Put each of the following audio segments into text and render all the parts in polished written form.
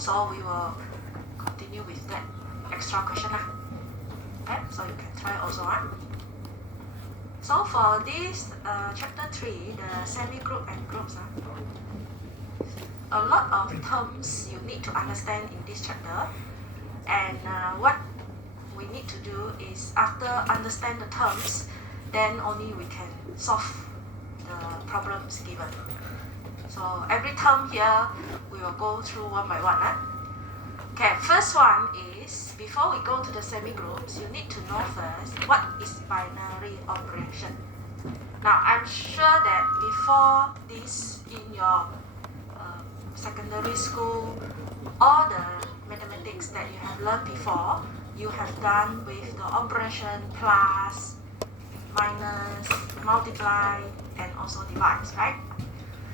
So we will continue with that extra question. Okay, so you can try also. So for this chapter 3, the semi-group and groups, a lot of terms you need to understand in this chapter, and what we need to do is after understand the terms, then only we can solve the problems given. So every term here we will go through one by one. Okay, first one is, before we go to the semi-groups, you need to know first what is binary operation. Now I'm sure that before this in your secondary school, all the mathematics that you have learned before, you have done with the operation plus, minus, multiply, and also divide, right?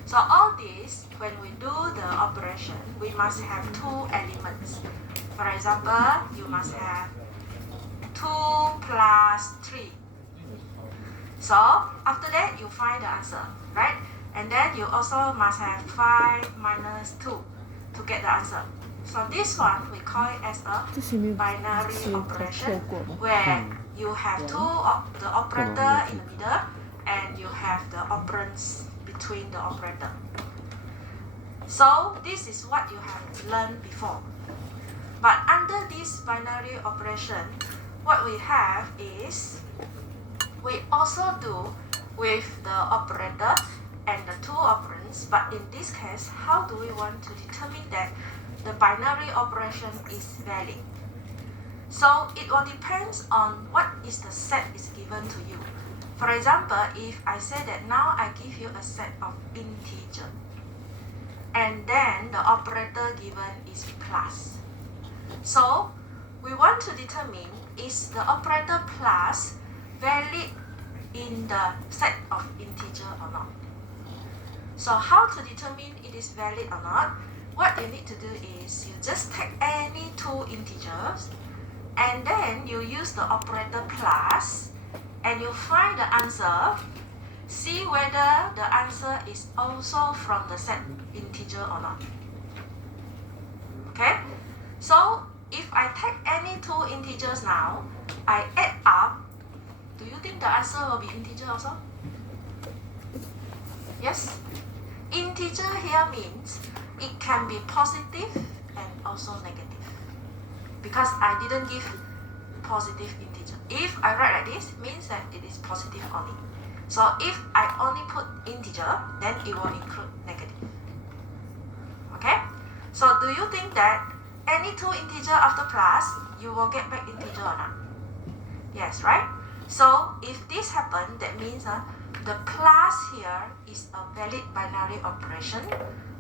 So all this, when we do the operation, we must have two elements. For example, you must have 2 plus 3. So after that, you find the answer, right? And then you also must have 5 minus 2 to get the answer. So this one we call it as a binary operation, where you have the operator in the middle and you have the operands between the operator. So this is what you have learned before. But under this binary operation, what we have is we also do with the operator and the two operands, but in this case, how do we want to determine that the binary operation is valid? So it will depend on what is the set is given to you. For example, if I say that now I give you a set of integer, and then the operator given is plus. So we want to determine, is the operator plus valid in the set of integer or not? So how to determine it is valid or not? What you need to do is you just take any two integers and then you use the operator plus and you find the answer. See whether the answer is also from the set integer or not. Okay? So if I take any two integers now, I add up, do you think the answer will be integer also? Yes? Integer here means it can be positive and also negative, because I didn't give positive integer. If I write like this, means that it is positive only. So if I only put integer, then it will include negative. Okay? So do you think that any two integer after plus, you will get back integer or not? Yes, right? So if this happens, that means the plus here is a valid binary operation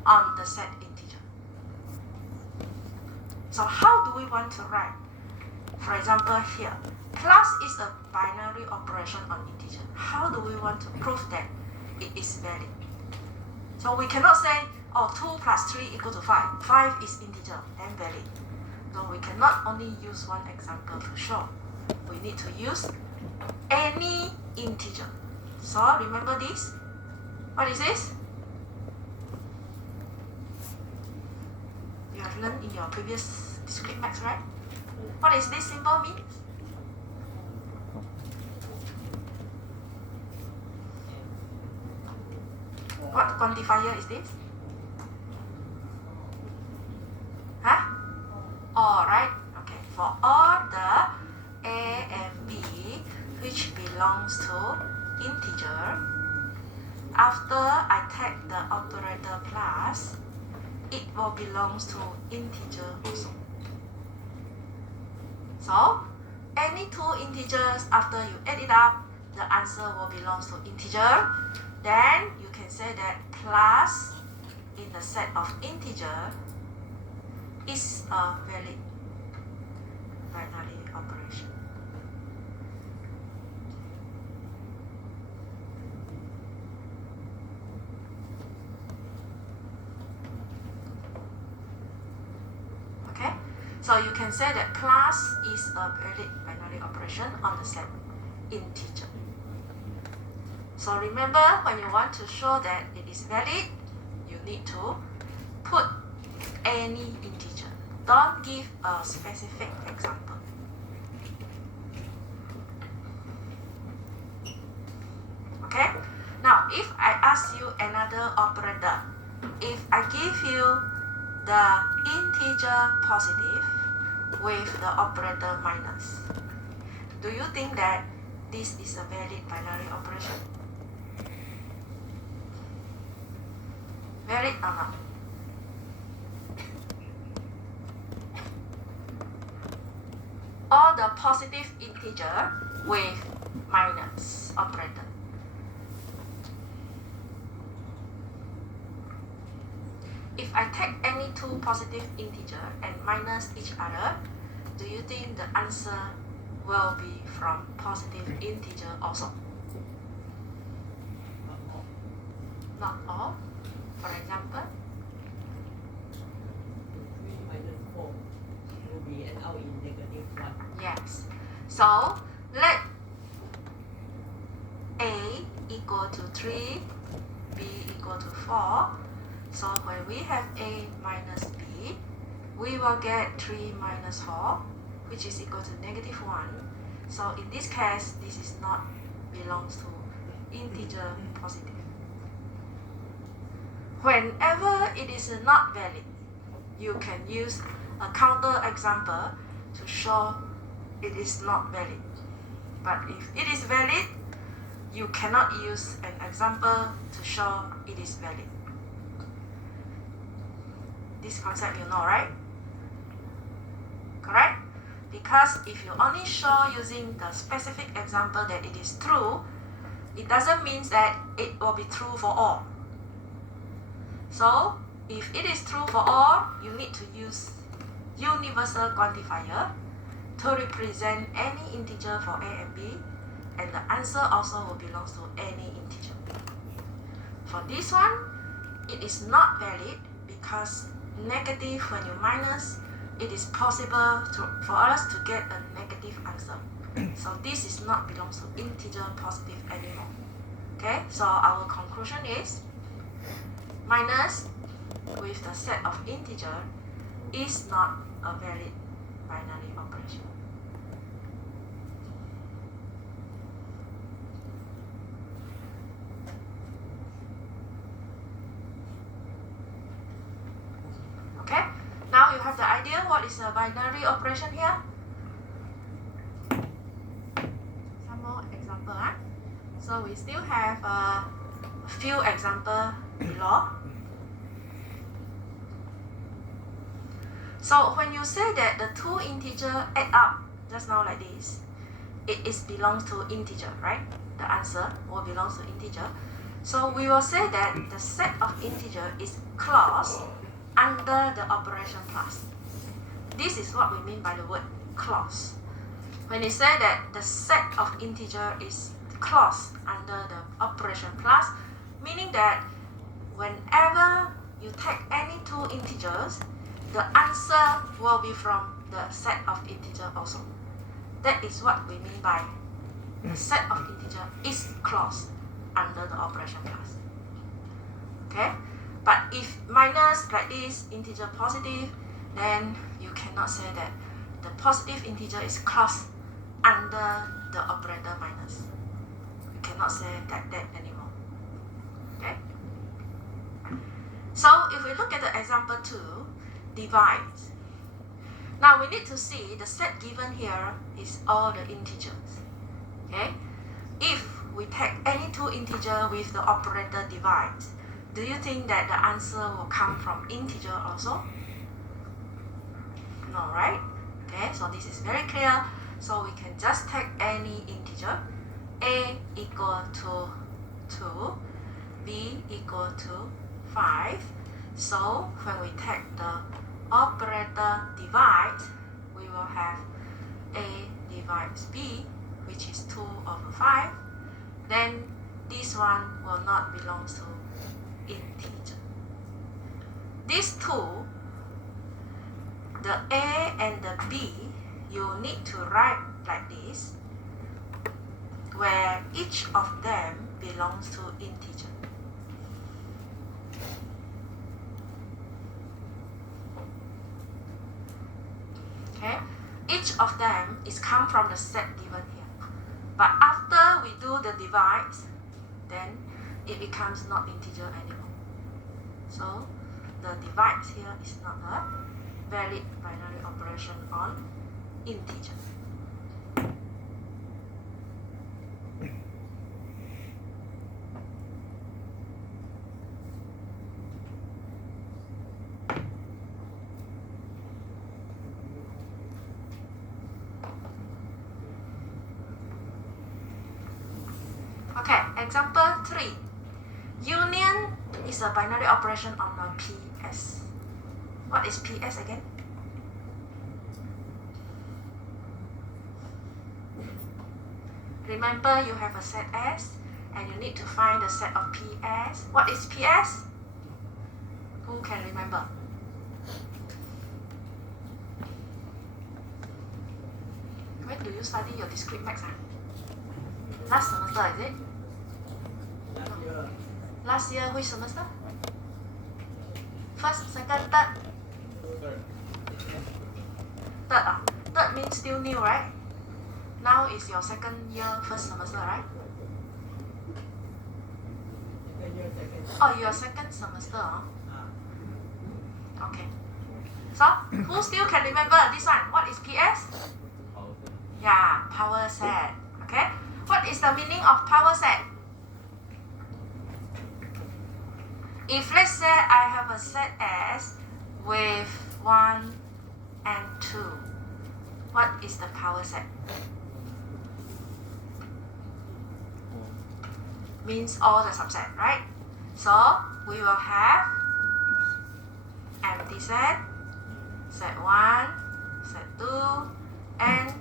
on the set integer. So how do we want to write? For example here, plus is a binary operation on integer. How do we want to prove that it is valid? So we cannot say, oh, 2 plus 3 equal to 5. 5 is integer, then valid. So we cannot only use one example to show. We need to use any integer. So remember this. What is this? You have learned in your previous discrete maths, right? What is this symbol mean? What quantifier is this? Huh? All right. Okay. For all the A and B which belongs to integer, after I take the operator plus, it will belongs to integer also. So any two integers, after you add it up, the answer will belongs to integer. Then you can say that plus in the set of integer is a valid binary operation. Okay, so you can say that plus is a valid binary operation on the set integer. So remember, when you want to show that it is valid, you need to put any integer. don't give a specific example. Okay? Now, if I ask you another operator, if I give you the integer positive with the operator minus, do you think that this is a valid binary operation? Valid or not? Or the positive integer with minus operator. If I take any two positive integer and minus each other, do you think the answer will be from positive integer also? Not all. For example, 3 minus 4 will be end out in negative 1. yes. So let A equal to 3, B equal to 4. So when we have A minus B, we will get 3 minus 4, which is equal to negative 1. So in this case, this is not belongs to integer positive. Whenever it is not valid, you can use a counter example to show it is not valid. But if it is valid, you cannot use an example to show it is valid. This concept you know, right? Correct? Because if you only show using the specific example that it is true, it doesn't mean that it will be true for all. So, if it is true for all, you need to use universal quantifier to represent any integer for A and B, and the answer also will belong to any integer. For this one, it is not valid because negative when you minus, it is possible for us to get a negative answer. So this is not belongs to integer positive anymore. Okay, so our conclusion is minus with the set of integer is not a valid binary operation. Okay, now you have the idea what is a binary operation here. Some more example, huh? So we still have a few examples below. So when you say that the two integer add up just now like this, it is belongs to integer, right? The answer will belongs to integer. So we will say that the set of integer is clause under the operation plus. This is what we mean by the word clause. When you say that the set of integer is clause under the operation plus, meaning that whenever you take any two integers, the answer will be from the set of integer also. That is what we mean by the set of integer is clause under the operation plus. Okay? But if minus like this, integer positive, then you cannot say that the positive integer is clause under the operator minus. You cannot say that anymore. Okay? So if we look at the example 2, divide. Now we need to see the set given here is all the integers. Okay? If we take any two integer with the operator divide, do you think that the answer will come from integer also? No, right? Okay, so this is very clear. So we can just take any integer. A equal to 2, B equal to 5. So when we take the operator divide, we will have A divides B, which is 2 over 5. Then this one will not belong to integer. These two, the A and the B, you need to write like this, where each of them belongs to integer. is come from the set given here. But after we do the divides, then it becomes not integer anymore. So the divides here is not a valid binary operation on integer. Okay, example 3. Union is a binary operation on a PS. What is PS again? Remember, you have a set S and you need to find the set of PS. What is PS? Who can remember? When do you study your discrete maths? Last semester, is it? Last year, which semester? First, second, third? Third. Third means still new, right? Now is your second year, first semester, right? Oh, your second semester. Okay. So, who still can remember this one? What is PS? Yeah, power set. Okay. What is the meaning of power set? If let's say I have a set S with 1 and 2, what is the power set? Means all the subset, right? So we will have empty set, set 1, set 2, and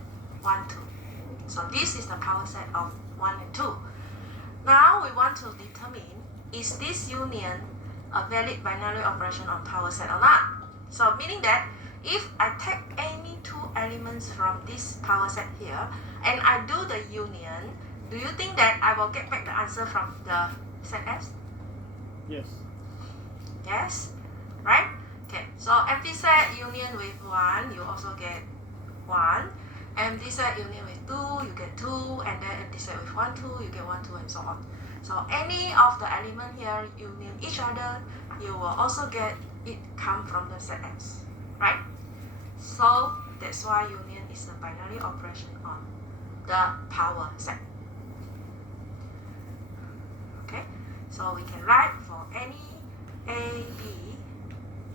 1, 2. So this is the power set of 1 and 2. Now we want to determine, is this union a valid binary operation on power set or not? So meaning that if I take any two elements from this power set here and I do the union, do you think that I will get back the answer from the set S? Yes. Yes? Right? Okay, so empty set union with 1, you also get 1. Empty set union with 2, you get 2. And then empty set with 1, 2, you get 1, 2, and so on. So any of the element here union each other, you will also get it come from the set S. Right? So that's why union is a binary operation on the power set. Okay, so we can write for any A, B,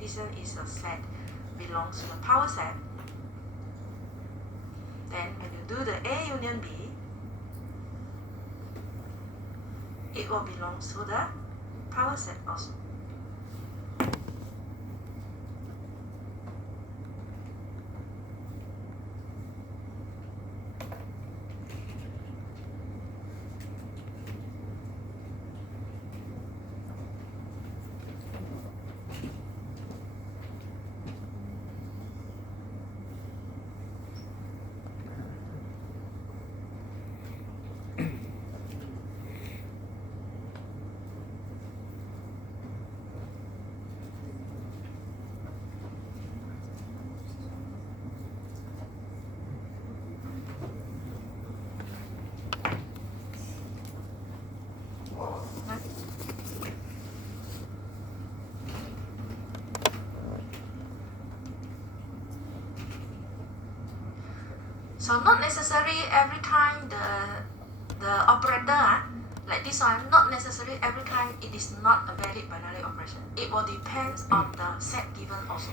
this one is a set belongs to the power set. Then when you do the A union B, it will belong to the power set also. So not necessarily every time the operator, like this one, not necessarily every time it is not a valid binary operation. It will depend on the set given also.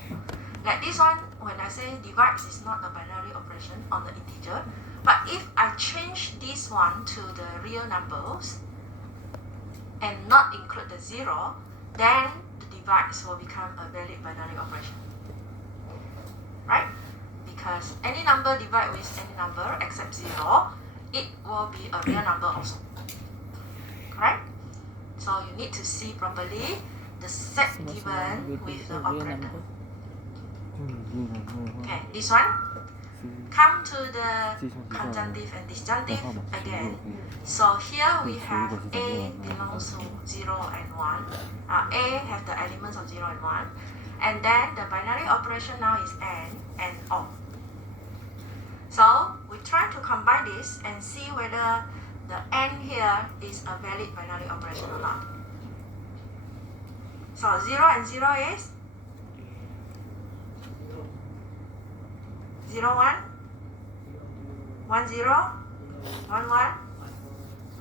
Like this one, when I say divides is not a binary operation on the integer, but if I change this one to the real numbers and not include the 0, then the divides will become a valid binary operation. Right? Because any number divide with any number except 0, it will be a real number also. Correct? So you need to see properly the set given with the operator. Okay, this one. Come to the conjunctive and disjunctive again. So here we have A belongs to 0 and 1. A have the elements of 0 and 1. And then the binary operation now is AND and OR. So we try to combine this and see whether the n here is a valid binary operation or not. So 0 and 0 is 0, 1, 1, 0, 1, 1.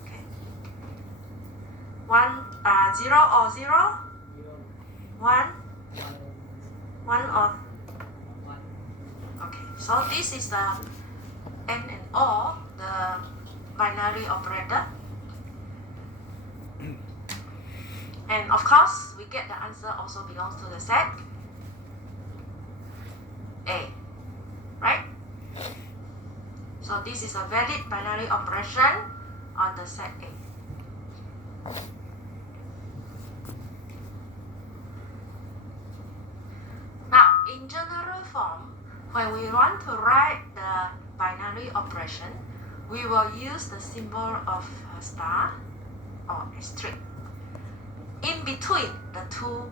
Okay. 0 or 0, 1, 1 or. Okay, so this is the n and o, the binary operator. And of course, we get the answer also belongs to the set A, right? So this is a valid binary operation on the set A. Now, in general form, when we want to write the binary operation, we will use the symbol of a star or asterisk in between the two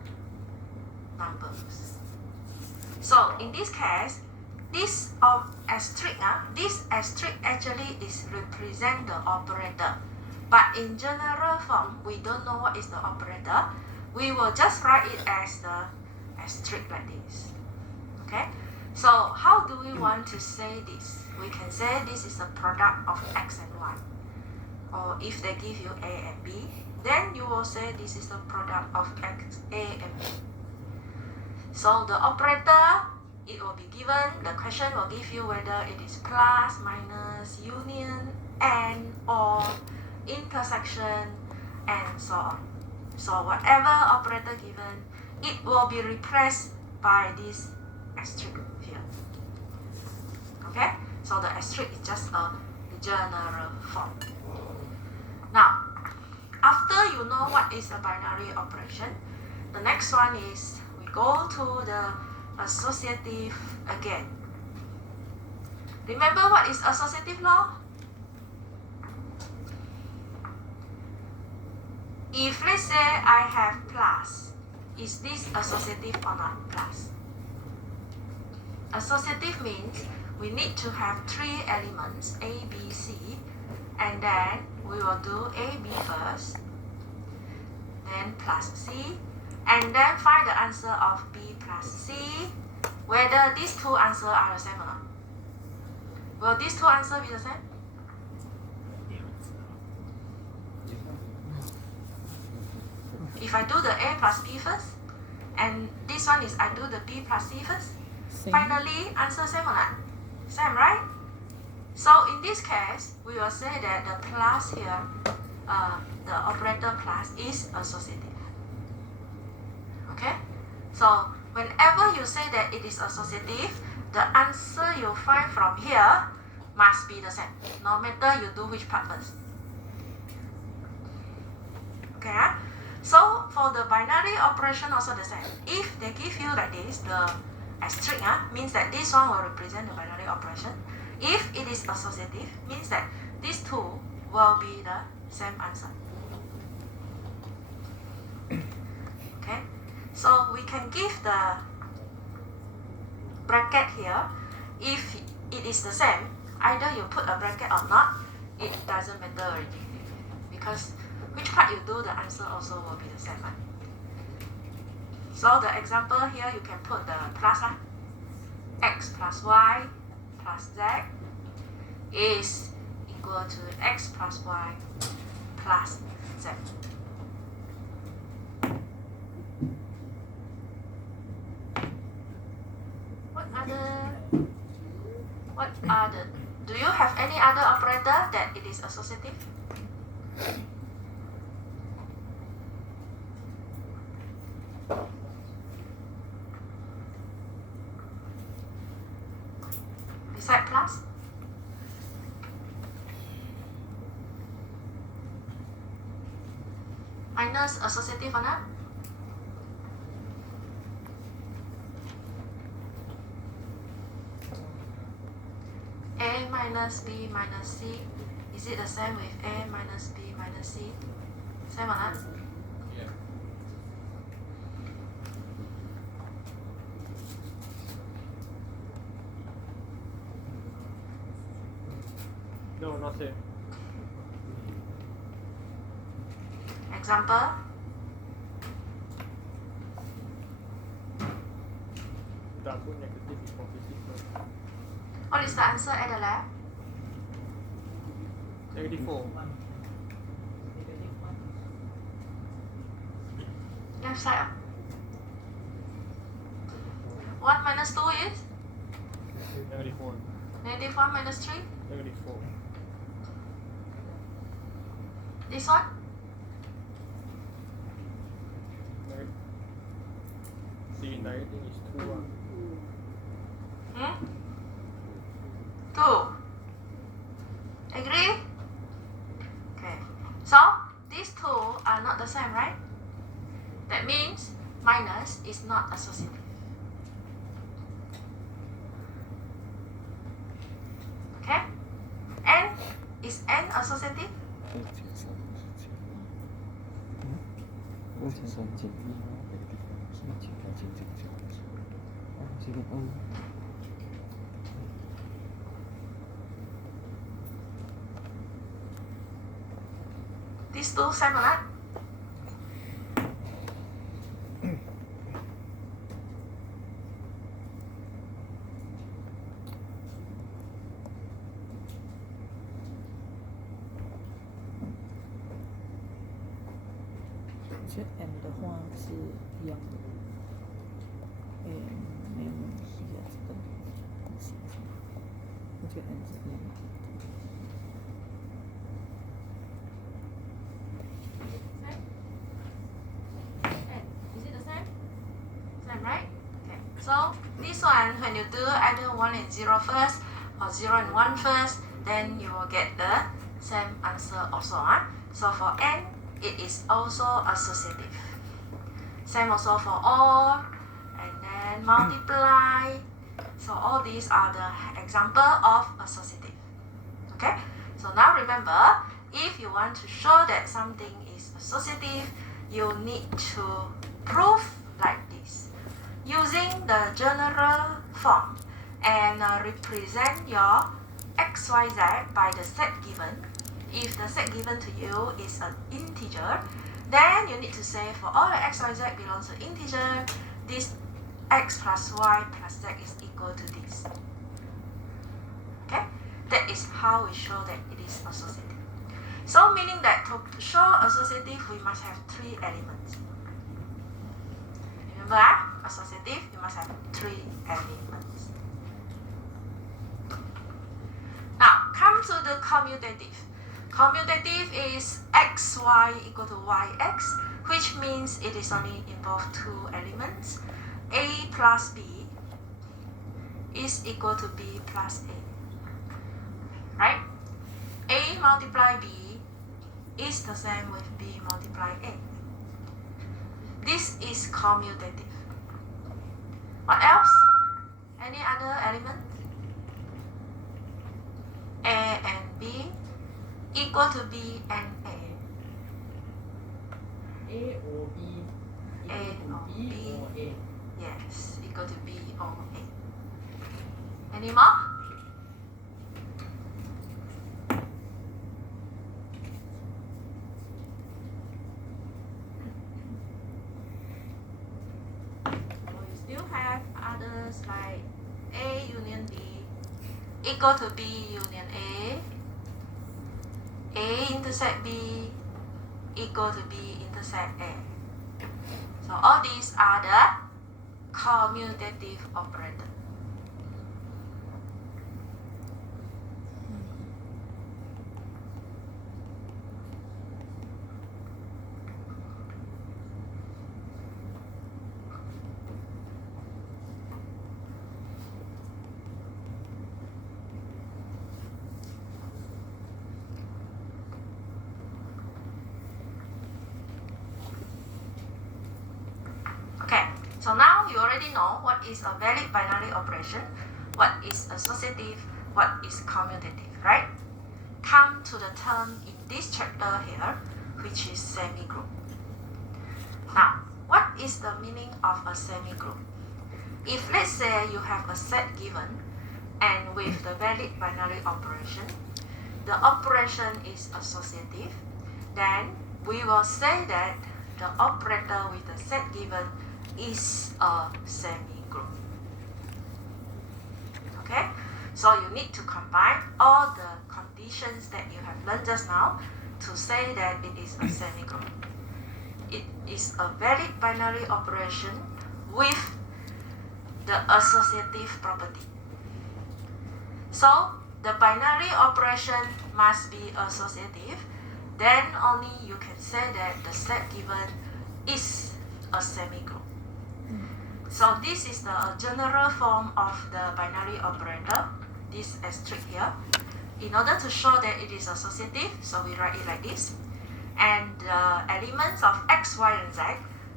numbers. So in this case, this asterisk actually is represent the operator. But in general form, we don't know what is the operator. We will just write it as the asterisk like this. Okay? So how do we want to say this? We can say this is a product of x and y. Or if they give you a and b, then you will say this is the product of x, a and b. So the operator, it will be given, the question will give you whether it is plus, minus, union, and, or, intersection, and so on. So whatever operator given, it will be replaced by this asterisk here. Okay? So the asterisk is just a general form. Now, after you know what is a binary operation, the next one is we go to the associative again. Remember what is associative law? If let's say I have plus, is this associative or not? Plus. Associative means we need to have three elements, A, B, C, and then we will do A, B first, then plus C, and then find the answer of B plus C, whether these two answers are the same or not. Will these two answers be the same? If I do the A plus B first, and this one is I do the B plus C first, finally answer same or not? Same, right? So in this case, we will say that the plus here, the operator plus is associative. Okay? So whenever you say that it is associative, the answer you find from here must be the same, no matter you do which part first. Okay? So for the binary operation also the same. If they give you like this, the asterisk means that this one will represent the binary operation. If it is associative, means that these two will be the same answer. Okay, so we can give the bracket here. If it is the same, either you put a bracket or not, it doesn't matter already. Because which part you do, the answer also will be the same one. So the example here, you can put the plus x plus y plus z is equal to x plus y plus z. What other, do you have any other operator that it is associative? Beside plus? Minus associative or not? A minus B minus C, is it the same with A minus B minus C? Same or not? Yeah. No, not same. Example. Double negative is positive. What is the answer at the left? Negative 4. -1. Left side up. 1 minus 2 is? Negative 1. Negative 1 minus 3? Negative 4. This one? See, negative is 2. 2. Agree? Okay. So, these two are not the same, right? That means minus is not associative. Okay? N, is N associative? ？These two same or not? M 的话是一样的，没有问题啊，这个东西，我觉得 M 是一样的。Is it the same? Same, right? Okay. So this one, when you do either 1 and 0 first or 0 and 1 first, then you will get the same answer also. So for N, it is also associative. Same also for OR, and then multiply. So all these are the example of associative. Okay? So now remember, if you want to show that something is associative, you need to prove like this. Using the general form and represent your xyz by the set given. If the set given to you is an integer, then you need to say for all the x, y, z belongs to integer, this x plus y plus z is equal to this. Okay? That is how we show that it is associative. So meaning that to show associative, we must have 3 elements. Remember, associative, you must have 3 elements. Now, come to the commutative. Commutative is xy equal to yx, which means it is only involve 2 elements. A plus b is equal to b plus a. Right? A multiply b is the same with b multiply a. This is commutative. What else? Any other element? A and b equal to b and a. A or B equal to B or A. Yes, equal to b or a. Any more? You still have others like A union B equal to B union A intersect B equal to B intersect A. So all these are the commutative operator. Okay, so now you already know what is a valid binary operation, what is associative, what is commutative, right? Come to the term in this chapter here, which is semigroup. Now, what is the meaning of a semigroup? If let's say you have a set given and with the valid binary operation, the operation is associative, then we will say that the operator with the set given is a semi-group. Okay, so you need to combine all the conditions that you have learned just now to say that it is a semi-group. It is a valid binary operation with the associative property. So the binary operation must be associative, then only you can say that the set given is a semi-group. So this is the general form of the binary operator, this asterisk here. In order to show that it is associative, so we write it like this. And the elements of x, y, and z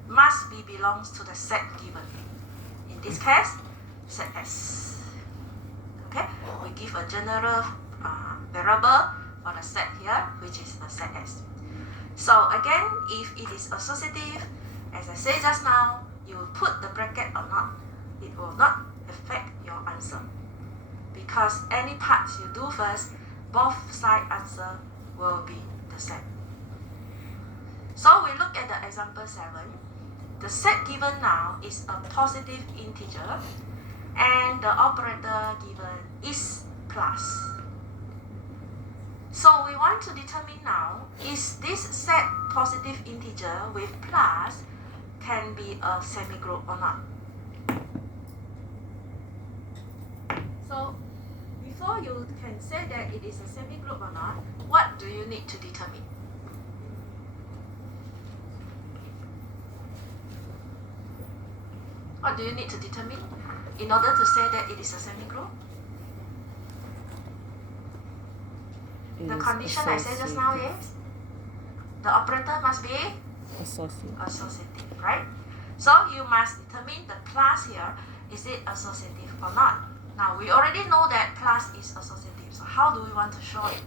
must be belongs to the set given. In this case, set S. Okay, we give a general variable for the set here, which is the set S. So again, if it is associative, as I said just now, you will put the bracket or not, it will not affect your answer. Because any parts you do first, both side answer will be the same. So we look at the example 7. The set given now is a positive integer and the operator given is plus. So we want to determine now, is this set positive integer with plus can be a semi-group or not? So before you can say that it is a semi-group or not, what do you need to determine? What do you need to determine in order to say that it is a semi-group? The condition I said just now is the operator must be associative, right? So you must determine the plus here, is it associative or not? Now we already know that plus is associative, so how do we want to show it?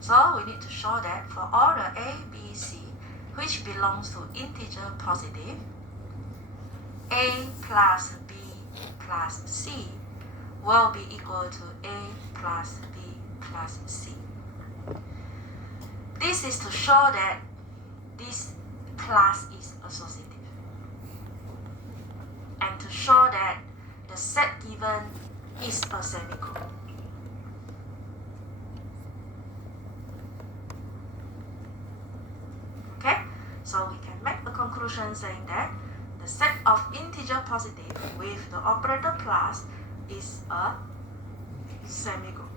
So we need to show that for all the A, B, C, which belongs to integer positive, A plus B plus C will be equal to A plus B plus C. This is to show that this class is associative, and to show that the set given is a semi-group. Okay, so we can make a conclusion saying that the set of integer positive with the operator plus is a semi-group.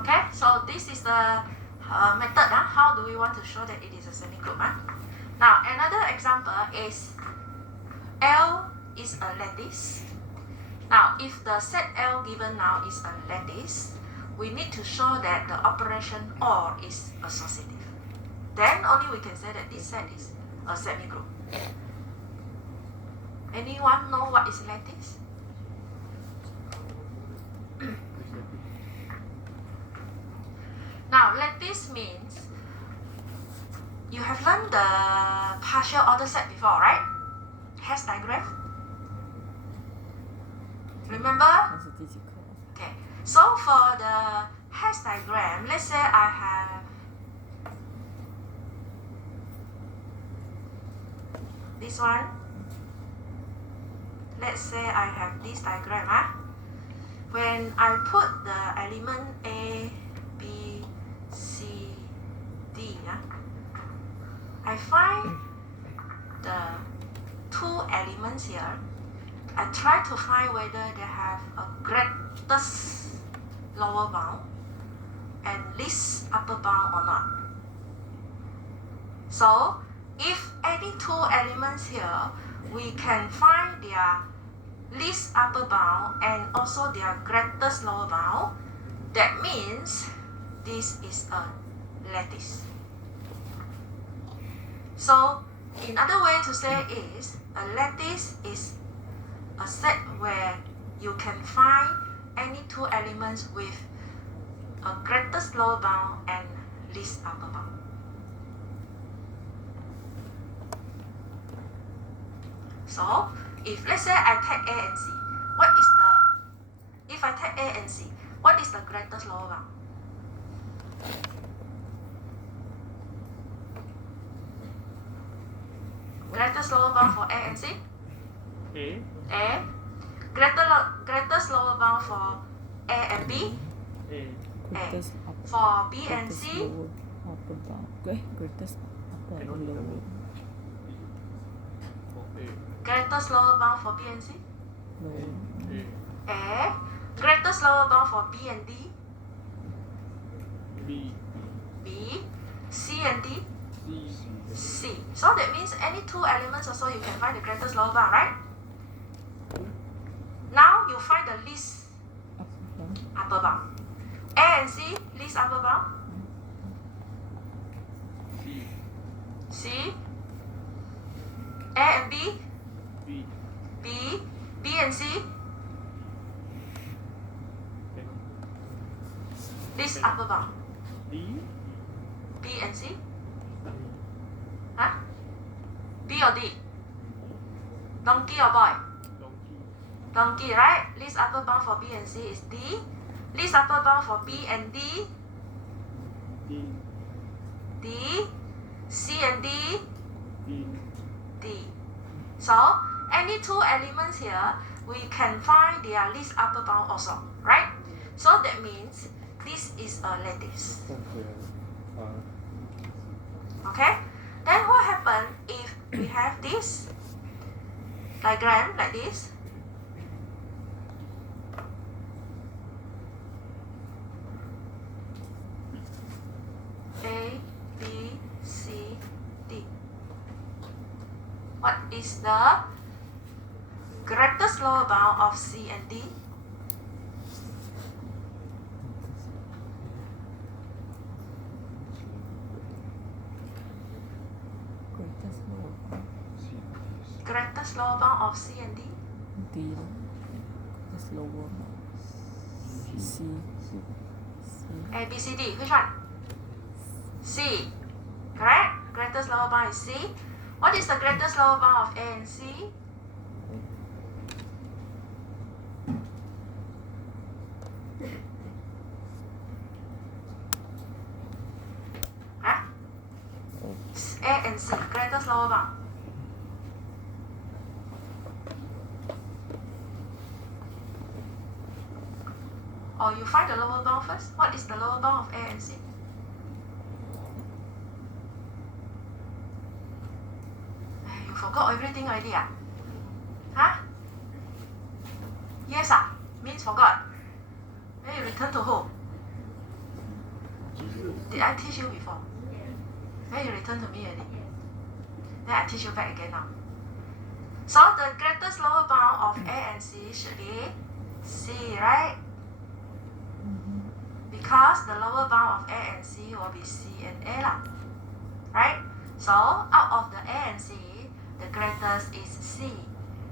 Okay, so this is the method. How do we want to show that it is a semi-group? Now, another example is L is a lattice. Now, if the set L given now is a lattice, we need to show that the operation OR is associative. Then only we can say that this set is a semi-group. Anyone know what is lattice? Now, lattice means you have learned the partial order set before, right? Hash diagram. Remember? Okay. So for the hash diagram, let's say I have this one. Let's say I have this diagram. When I put the element A, B, C, D, I find the two elements here. I try to find whether they have a greatest lower bound and least upper bound or not. So if any two elements here, we can find their least upper bound and also their greatest lower bound, That means this is a lattice. So another way to say is a lattice is a set where you can find any two elements with a greatest lower bound and least upper bound. So if let's say I take A and C, if I take A and C, what is the greatest lower bound? Greatest lower bound for A and C? A. A. Greatest lower bound for A and B? A. Greatest For B and greatest C? lower upper bound. Okay, greatest upper Cannot and lower. determine. For A. Greatest lower bound for B and C? Lower. A. A. Greatest lower bound for B and D? B. B. C and D? C. C. So that means any two elements also you can find the greatest lower bound, right? Now you find the least Upper bound. upper bound. A and C, least upper bound? C. C. A and B? B. B. B and C, Cannot. least upper bound. D. B and C? Huh? B or D? Donkey or boy? Donkey. Donkey, right? Least upper bound for B and C is D. Least upper bound for B and D? D. D. C and D? D. D. So, any two elements here, we can find their least upper bound also, right? So that means this is a lattice. Okay? Then what happens if we have this diagram like this? A, B, C, D. What is the greatest lower bound of C and D? Greatest lower bound. Greatest lower bound of C and D? D. Greatest lower bound. C. C. A, B, C, D. Which one? C. Correct? Greatest lower bound is C. What is the greatest lower bound of A and C? Huh? A and C. Greatest lower bound. Or you find the lower bound first. What is the lower bound of A and C? You forgot everything already, ah? Huh? Yes, ah? Means forgot. Then you return to who? Did I teach you before? Then you return to me already. Then I teach you back again now. So the greatest lower bound of A and C should be C, right? Because the lower bound of A and C will be C and A lah. Right? So out of the A and C, the greatest is C.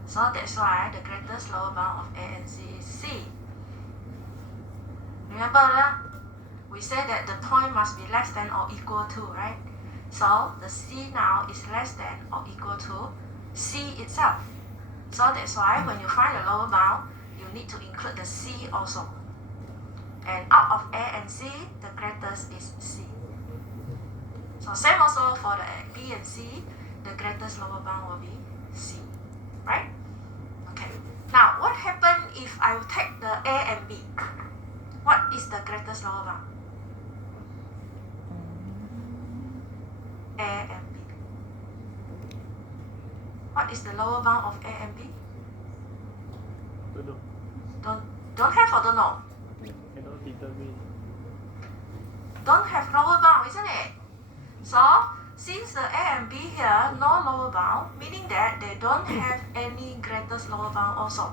So that's why the greatest lower bound of A and C is C. Remember that? We said that the point must be less than or equal to, right? So the C now is less than or equal to C itself. So that's why when you find the lower bound, you need to include the C also. And out of A and C, the greatest is C. So same also for the B and C, the greatest lower bound will be C. Right? Okay. Now, what happens if I take the A and B? What is the greatest lower bound? A and B. What is the lower bound of A and B? Don't know. Don't have or don't know? Cannot determine. Don't have lower bound, isn't it? So, since the A and B here, no lower bound, meaning that they don't have any greatest lower bound also.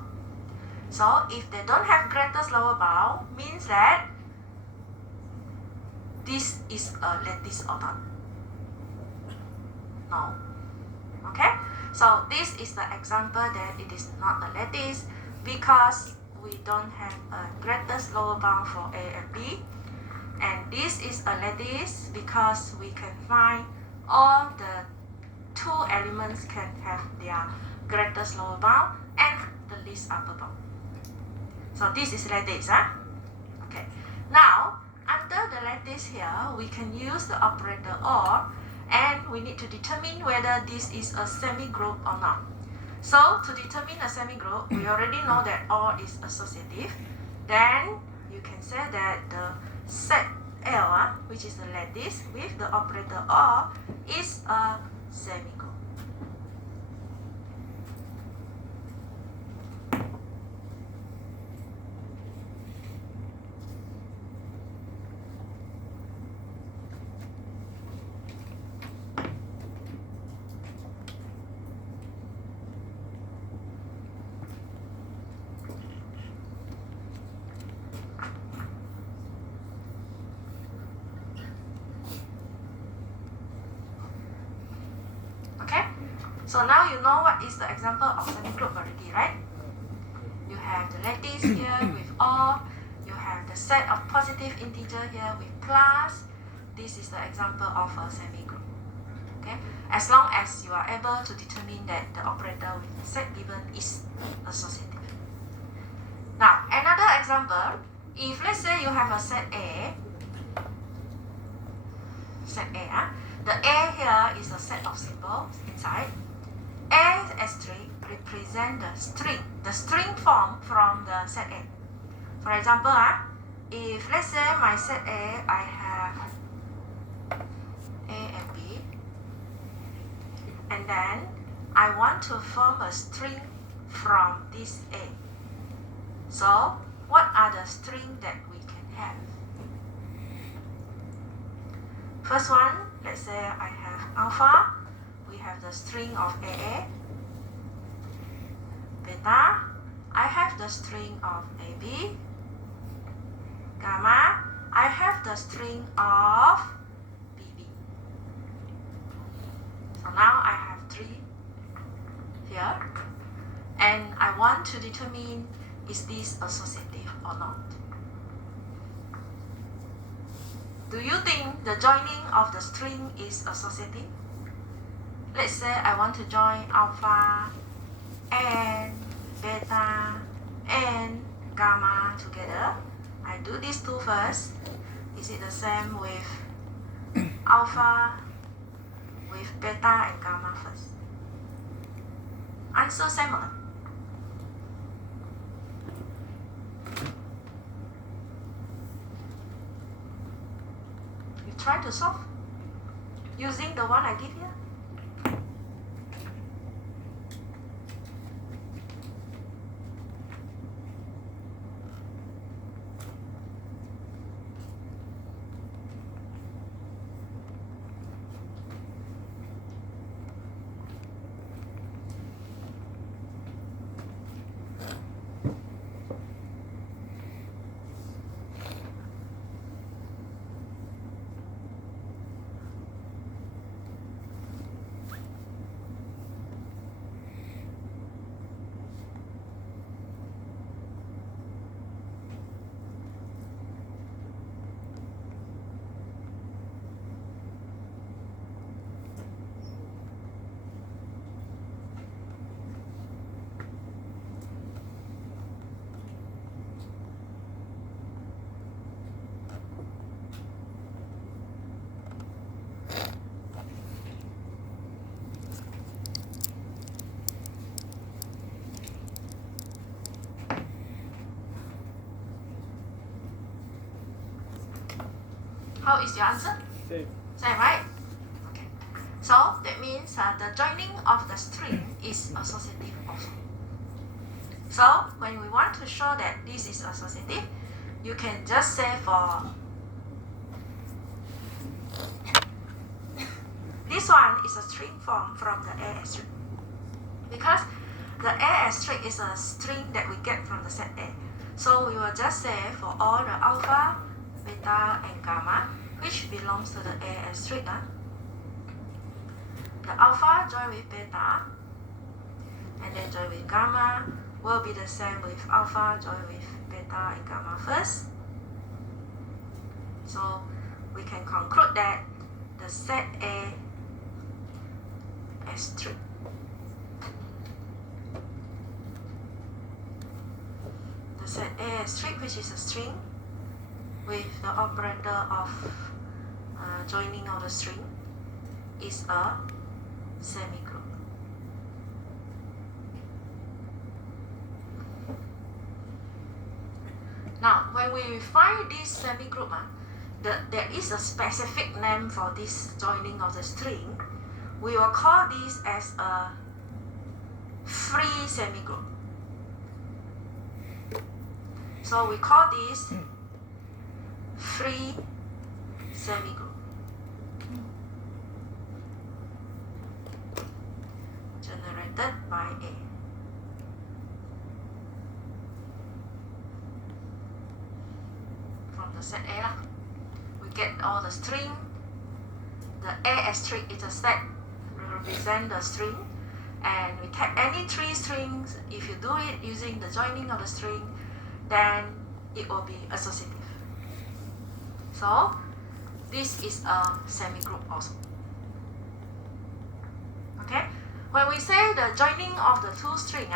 So, if they don't have greatest lower bound, means that this is a lattice or not. No. Okay? So this is the example that it is not a lattice because we don't have a greatest lower bound for A and B. And this is a lattice because we can find all the two elements can have their greatest lower bound and the least upper bound. So this is lattice. Okay. Now, under the lattice here, we can use the operator OR, and we need to determine whether this is a semigroup or not. So to determine a semigroup, we already know that OR is associative. Then you can say that the set L, which is the lattice with the operator OR, is a semigroup. So now you know what is the example of semigroup already, right? You have the lattice here with OR. You have the set of positive integer here with plus. This is the example of a semigroup. Okay? As long as you are able to determine that the operator with the set given is associative. Now, another example, if let's say you have a set A, the A here is a set of symbols inside. A asterisk represent the string form from the set A. For example, if let's say my set A, I have A and B, and then I want to form a string from this A. So, what are the strings that we can have? First one, let's say I have alpha. We have the string of AA. Beta, I have the string of AB. Gamma, I have the string of BB. So now I have 3 here. And I want to determine is this associative or not. Do you think the joining of the string is associative? Let's say I want to join alpha and beta and gamma together. I do these two first. Is it the same with alpha, with beta and gamma first? Answer same or not? You try to solve using the one I give here. How is your answer? Same. Same, right? Okay. So that means the joining of the string is associative also. So when we want to show that this is associative, you can just say for this one is a string form from the A asterisk. Because the A asterisk is a string that we get from the set A. So we will just say for all the alpha beta and gamma, which belongs to the A asterisk. The alpha join with beta and then join with gamma will be the same with alpha join with beta and gamma first. So we can conclude that the set A asterisk which is a string with the operator of joining of the string is a semigroup. Now, when we find this semigroup, there is a specific name for this joining of the string. We will call this as a free semigroup. So we call this free semigroup. Generated by A. From the set A, we get all the string. The A asterisk is a set represent the string, and we take any three strings. If you do it using the joining of the string, then it will be associative. So this is a semigroup also. Okay? When we say the joining of the two strings,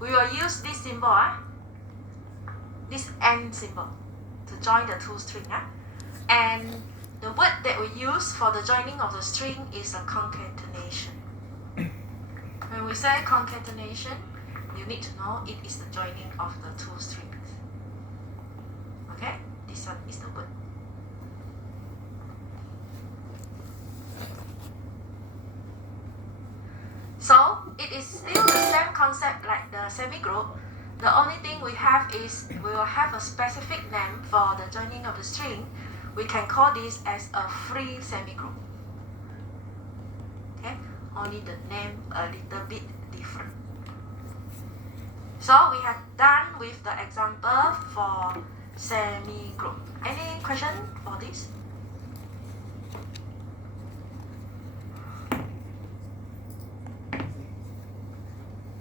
we will use this symbol, this and symbol, to join the two strings. And the word that we use for the joining of the string is a concatenation. When we say concatenation, you need to know it is the joining of the two strings. Okay? This one is the word. So it is still the same concept like the semigroup. The only thing we have is we will have a specific name for the joining of the string. We can call this as a free semigroup. Okay? Only the name a little bit different. So we have done with the example for semigroup. Any question for this?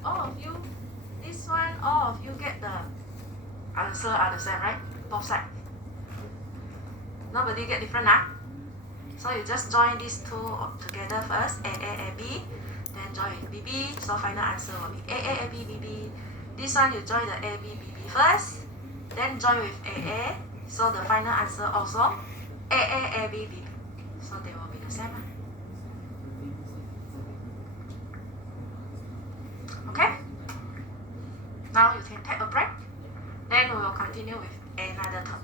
All of you, this one, all of you get the answer are the same, right? Both sides. Nobody get different, So you just join these two together first, AA, AB, then join with BB, so final answer will be AA, AB, BB. This one you join the AB, BB first, then join with AA, so the final answer also AA, AB, BB. So they will be the same. Okay? Now you can take a break, then we will continue with another term.